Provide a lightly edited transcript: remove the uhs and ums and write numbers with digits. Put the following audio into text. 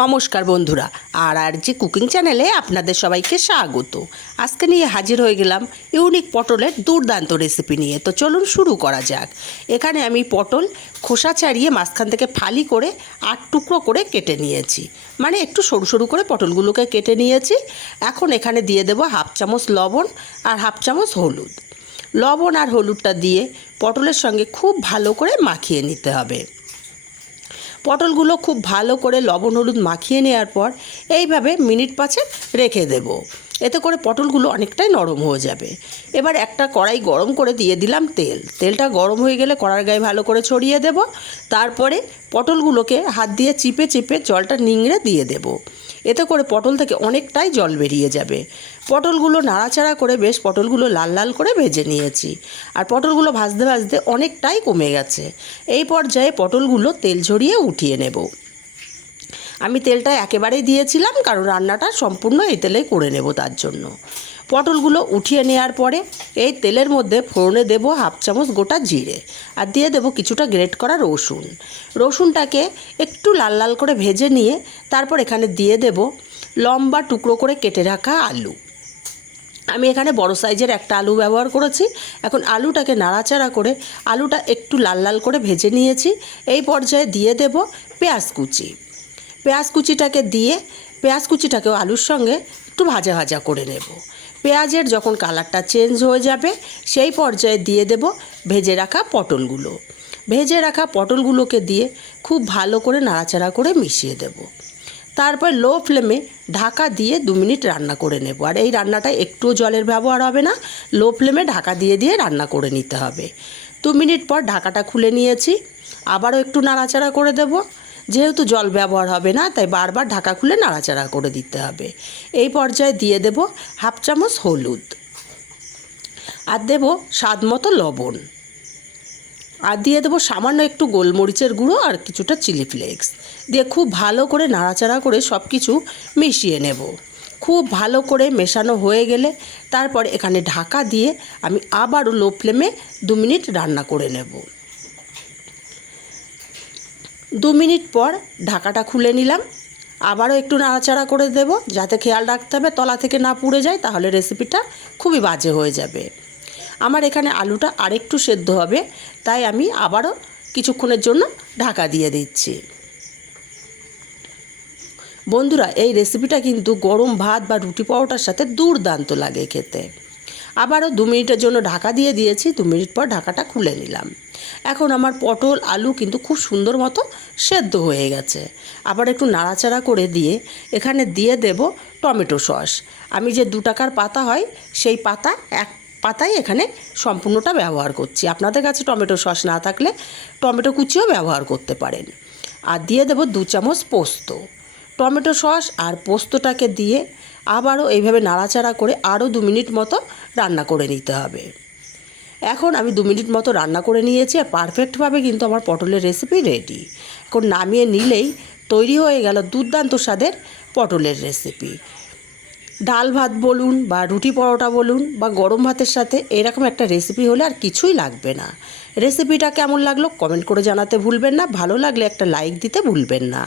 নমস্কার বন্ধুরা, আর জি কুকিং চ্যানেলে আপনাদের সবাইকে স্বাগত। আজকে নিয়ে হাজির হয়ে গেলাম ইউনিক পটলের দুর্দান্ত রেসিপি নিয়ে। তো চলুন শুরু করা যাক। এখানে আমি পটল খোসা ছাড়িয়ে মাঝখান থেকে ফালি করে 8 টুকরো করে কেটে নিয়েছি, মানে একটু সরু সরু করে পটলগুলোকে কেটে নিয়েছি। এখন এখানে দিয়ে দেব হাফ চামচ লবণ আর হাফ চামচ হলুদ। লবণ আর হলুদটা দিয়ে পটলের সঙ্গে খুব ভালো করে মাখিয়ে নিতে হবে। পটলগুলো খুব ভালো করে লবণ হলুদ মাখিয়ে নেওয়ার পর এইভাবে মিনিট 5 রেখে দেব। এতে করে পটলগুলো অনেকটাই নরম হয়ে যাবে। এবার একটা কড়াই গরম করে দিয়ে দিলাম তেল। তেলটা গরম হয়ে গেলে কড়ার গায়ে ভালো করে ছড়িয়ে দেব। তারপরে পটলগুলোকে হাত দিয়ে চিপে চিপে জলটা নিংড়ে দিয়ে দেব। এতে করে পটল থেকে অনেকটাই জল বেরিয়ে যাবে। পটলগুলো নাড়াচাড়া করে বেশ পটলগুলো লাল লাল করে ভেজে নিয়েছি, আর পটলগুলো ভাজতে ভাজতে অনেকটাই কমে গেছে। এই পর্যায়ে পটলগুলো তেল ঝরিয়ে উঠিয়ে নেব। আমি তেলটা একেবারেই দিয়েছিলাম, কারণ রান্নাটা সম্পূর্ণ এই তেলেই করে নেব, তার জন্য। পটলগুলো উঠিয়ে নেওয়ার পরে এই তেলের মধ্যে ফোড়নে দেব হাফ চামচ গোটা জিরে, আর দিয়ে দেব কিছুটা গ্রেট করা রসুন। রসুনটাকে একটু লাল লাল করে ভেজে নিয়ে তারপর এখানে দিয়ে দেব লম্বা টুকরো করে কেটে রাখা আলু। আমি এখানে বড় সাইজের একটা আলু ব্যবহার করেছি। এখন আলুটাকে নাড়াচাড়া করে আলুটা একটু লাল লাল করে ভেজে নিয়েছি। এই পর্যায়ে দিয়ে দেব পেঁয়াজ কুচি। পেঁয়াজ কুচিটাকে দিয়ে পেঁয়াজ কুচিটাকেও আলুর সঙ্গে একটু ভাজা ভাজা করে নেব। পেঁয়াজের যখন কালারটা চেঞ্জ হয়ে যাবে সেই পর্যায়ে দিয়ে দেব ভেজে রাখা পটলগুলো। ভেজে রাখা পটলগুলোকে দিয়ে খুব ভালো করে নাড়াচাড়া করে মিশিয়ে দেব। তারপর লো ফ্লেমে ঢাকা দিয়ে 2 মিনিট রান্না করে নেব। আর এই রান্নাটায় একটুও জলের ব্যবহার হবে না, লো ফ্লেমে ঢাকা দিয়ে দিয়ে রান্না করে নিতে হবে। 2 মিনিট পর ঢাকাটা খুলে নিয়েছি, আবারও একটু নাড়াচাড়া করে দেব। যেহেতু জল ব্যবহার হবে না, তাই বারবার ঢাকা খুলে নাড়াচাড়া করে দিতে হবে। এই পর্যায়ে দিয়ে দেব হাফ চামচ হলুদ, আর দেব স্বাদ মতো লবণ, আর দিয়ে দেবো সামান্য একটু গোলমরিচের গুঁড়ো আর কিছুটা চিলি ফ্লেক্স দিয়ে খুব ভালো করে নাড়াচাড়া করে সব কিছু মিশিয়ে নেব। খুব ভালো করে মেশানো হয়ে গেলে তারপর এখানে ঢাকা দিয়ে আমি আবারও লো ফ্লেমে 2 মিনিট রান্না করে নেব। 2 মিনিট পর ঢাকাটা খুলে নিলাম, আবারও একটু নাড়াচাড়া করে দেব, যাতে খেয়াল রাখতে হবে তলা থেকে না পুড়ে যায়, তাহলে রেসিপিটা খুবই বাজে হয়ে যাবে। আমার এখানে আলুটা আরেকটু সেদ্ধ হবে, তাই আমি আবারও কিছুক্ষণের জন্য ঢাকা দিয়ে দিচ্ছি। বন্ধুরা, এই রেসিপিটা কিন্তু গরম ভাত বা রুটি পরোটার সাথে দুর্দান্ত লাগে খেতে। আবারও 2 মিনিটের জন্য ঢাকা দিয়ে দিয়েছি। 2 মিনিট পর ঢাকাটা খুলে নিলাম। এখন আমার পটল আলু কিন্তু খুব সুন্দর মতো সেদ্ধ হয়ে গেছে। আবার একটু নাড়াচাড়া করে দিয়ে এখানে দিয়ে দেব টমেটো সস। আমি যে 2 টাকার পাতা হয় সেই পাতা এক পাতাই এখানে সম্পূর্ণটা ব্যবহার করছি। আপনাদের কাছে টমেটো সস না থাকলে টমেটো কুচিও ব্যবহার করতে পারেন। আর দিয়ে দেব 2 চামচ পোস্ত। টমেটো সস আর পোস্তটাকে দিয়ে আবারও এইভাবে নাড়াচাড়া করে আরও 2 মিনিট মতো রান্না করে নিতে হবে। এখন আমি 2 মিনিট মতো রান্না করে নিয়েছি, আর পারফেক্টভাবে কিন্তু আমার পটলের রেসিপি রেডি। এখন নামিয়ে নিলেই তৈরি হয়ে গেল দুর্দান্ত স্বাদের পটলের রেসিপি। ডাল ভাত বলুন বা রুটি পরোটা বলুন বা গরম ভাতের সাথে এরকম একটা রেসিপি হলে আর কিছুই লাগবে না। রেসিপিটা কেমন লাগলো কমেন্ট করে জানাতে ভুলবেন না। ভালো লাগলে একটা লাইক দিতে ভুলবেন না।